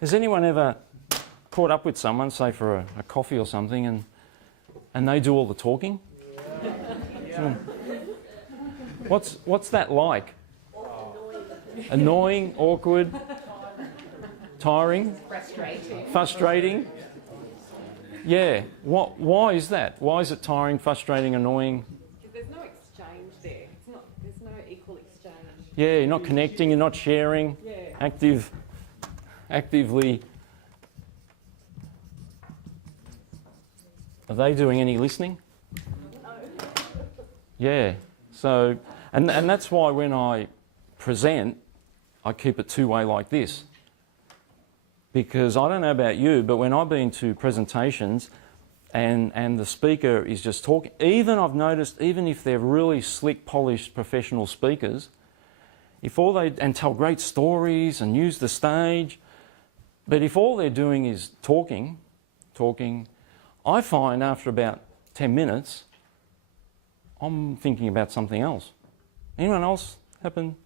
Has anyone ever caught up with someone, say for a coffee or something, and they do all the talking? Yeah. What's that like? Annoying, awkward, tiring, frustrating. Yeah. Why is that? Why is it tiring, frustrating, annoying? Because there's no exchange there. There's no equal exchange. Yeah, you're not connecting, you're not sharing. Yeah. Actively. Are they doing any listening? No. Yeah. So, and that's why when I present, I keep it two-way like this. Because I don't know about you, but when I've been to presentations and the speaker is just talking, even I've noticed, even if they're really slick, polished, professional speakers, and tell great stories and use the stage, but if all they're doing is talking, I find after about 10 minutes, I'm thinking about something else. Anyone else happen?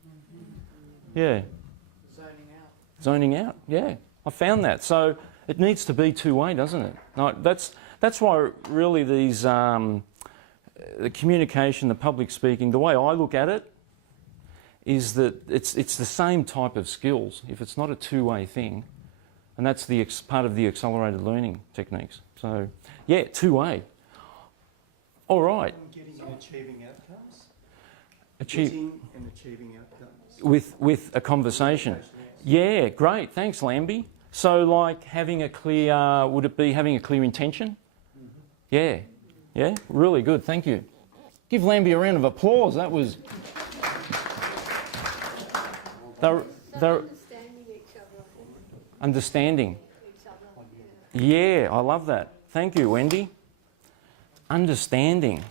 Yeah. Zoning out, yeah. I found that. So it needs to be two-way, doesn't it? No, that's why really these, the communication, the public speaking, the way I look at it is that it's the same type of skills if it's not a two-way thing. And that's the part of the accelerated learning techniques. So, yeah, two-way. All right. Getting and achieving outcomes. Getting and achieving outcomes. With a conversation. Yeah, great. Thanks, Lambie. So, like having a clear, would it be having a clear intention? Yeah. Yeah, really good. Thank you. Give Lambie a round of applause. That was... They're understanding each other. understanding. Each other. Yeah, I love that. Thank you, Wendy. Understanding.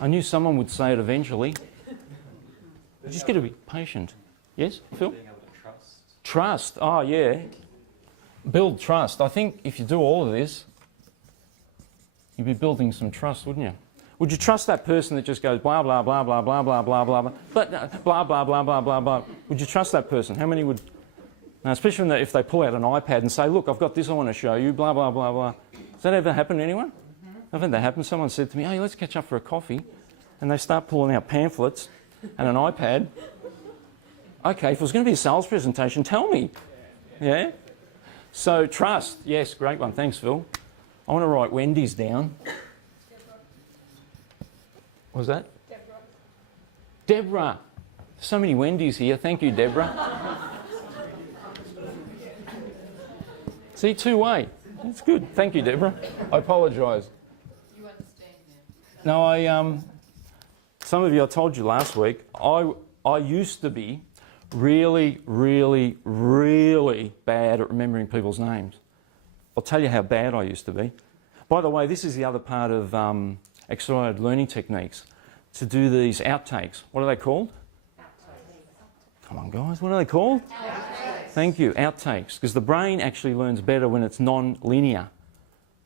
I knew someone would say it eventually. You just got to be patient. Yes, Phil? Being able to trust. Trust. Oh, yeah. Build trust. I think if you do all of this, you'd be building some trust, wouldn't you? Would you trust that person that just goes blah, blah, blah, blah, blah, blah, blah, blah, but blah, blah, blah, blah, blah, blah? Would you trust that person? How many would... Now, especially if they pull out an iPad and say, look, I've got this I want to show you, blah, blah, blah, blah. Does that ever happen to anyone? I've had that happen. Someone said to me, hey, let's catch up for a coffee. And they start pulling out pamphlets and an iPad. Okay, if it was going to be a sales presentation, tell me. Yeah? So, trust. Yes, great one. Thanks, Phil. I want to write Wendy's down. What was that? Deborah. So many Wendy's here. Thank you, Deborah. See, two-way. That's good. Thank you, Deborah. I apologise. You understand them. No, some of you, I told you last week, I used to be really, really, really bad at remembering people's names. I'll tell you how bad I used to be. By the way, this is the other part of accelerated learning techniques, to do these outtakes. What are they called? Outtakes. Come on, guys, what are they called? Outtakes. Thank you, outtakes, because the brain actually learns better when it's non-linear.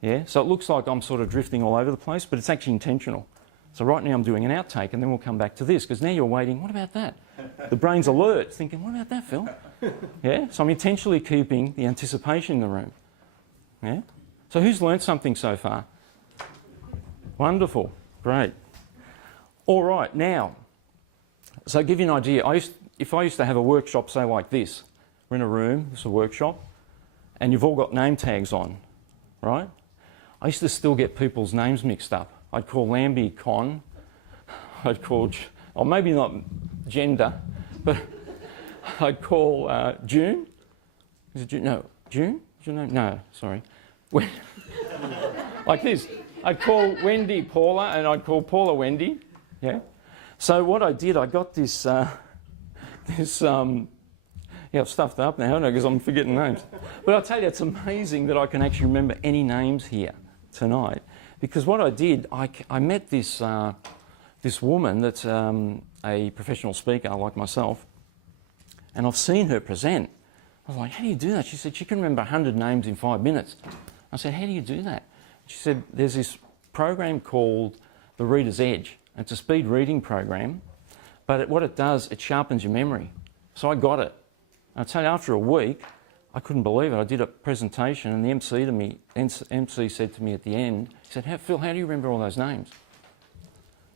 Yeah, so it looks like I'm sort of drifting all over the place, but it's actually intentional. So right now I'm doing an outtake, and then we'll come back to this, because now you're waiting, what about that? The brain's alert, thinking, what about that, Phil? Yeah, so I'm intentionally keeping the anticipation in the room. Yeah? So who's learnt something so far? Wonderful, great. All right, now, so I'll give you an idea. If I used to have a workshop, say like this, we're in a room, this is a workshop, and you've all got name tags on, right? I used to still get people's names mixed up. I'd call Lambie Con, I'd call, or maybe not gender, but I'd call June. Is it June? No, June? Is your name? No, sorry. Like this. I'd call Wendy Paula, and I'd call Paula Wendy. Yeah. So what I did, I got this, yeah, I've stuffed up now, haven't I, because I'm forgetting names. But I'll tell you, it's amazing that I can actually remember any names here tonight. Because what I did, I met this, this woman that's a professional speaker like myself, and I've seen her present. I was like, how do you do that? She said she can remember 100 names in 5 minutes. I said, how do you do that? She said, there's this program called The Reader's Edge. It's a speed reading program, but what it does, it sharpens your memory. So I got it. I'll tell you, after a week, I couldn't believe it. I did a presentation, and the MC said to me at the end, he said, Phil, how do you remember all those names?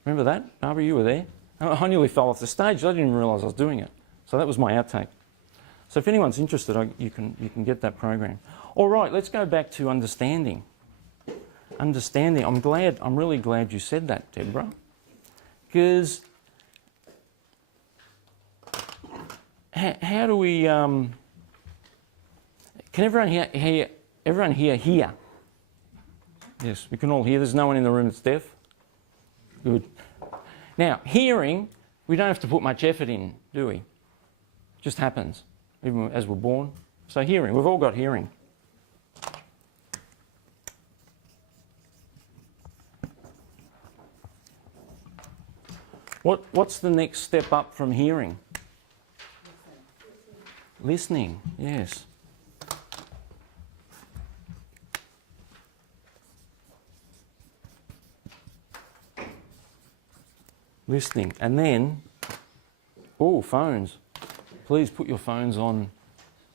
Remember that? Barbara, you were there. I nearly fell off the stage. I didn't even realise I was doing it. So that was my outtake. So if anyone's interested, you can get that program. All right, let's go back to understanding. Understanding. I'm really glad you said that, Deborah, because how do we? Can everyone hear? Everyone hear? Yes, we can all hear. There's no one in the room that's deaf. Good. Now, hearing, we don't have to put much effort in, do we? It just happens, even as we're born. So hearing, we've all got hearing. What's the next step up from hearing? Listening, yes. Listening. And then, phones. Please put your phones on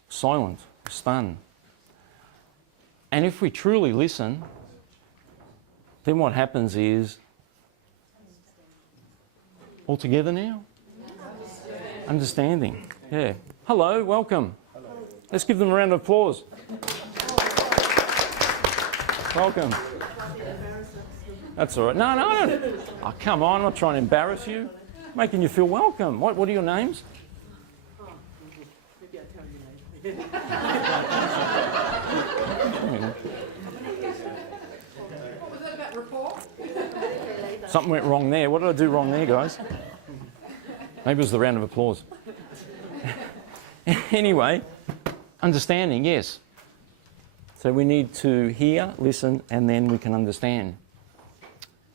silent, stun. And if we truly listen, then what happens is, all together now? Understanding. Yeah. Hello, welcome. Hello. Let's give them a round of applause. Welcome. That's all right. No, I don't. Oh, come on, I'm not trying to embarrass you. Making you feel welcome. What are your names? Maybe I'll tell you later. What was that about rapport? Something went wrong there. What did I do wrong there, guys? Maybe it was the round of applause. Anyway, understanding, yes. So we need to hear, listen, and then we can understand.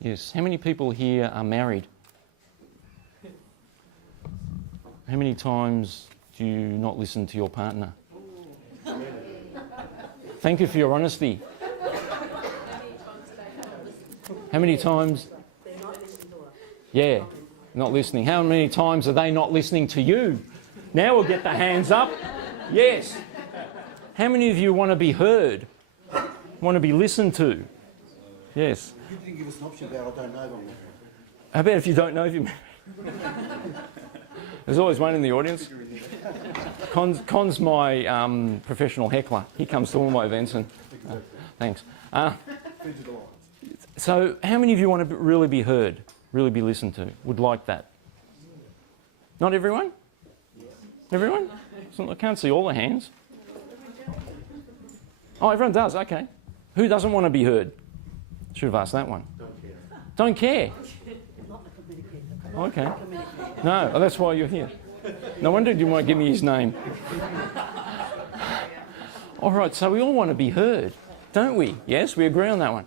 Yes. How many people here are married? How many times do you not listen to your partner? Thank you for your honesty. How many times? Yeah, not listening. How many times are they not listening to you? Now we'll get the hands up. Yes. How many of you want to be heard? Want to be listened to? Yes. You didn't give us an option about I don't know them. How about if you don't know if you... There's always one in the audience. Con's my professional heckler. He comes to all my events and... thanks. So how many of you want to really be heard, really be listened to, would like that? Not everyone? Everyone? I can't see all the hands. Oh, everyone does, okay. Who doesn't want to be heard? Should have asked that one. Don't care. Okay. No, that's why you're here. No wonder you might give me his name. All right, so we all want to be heard, don't we? Yes, we agree on that one.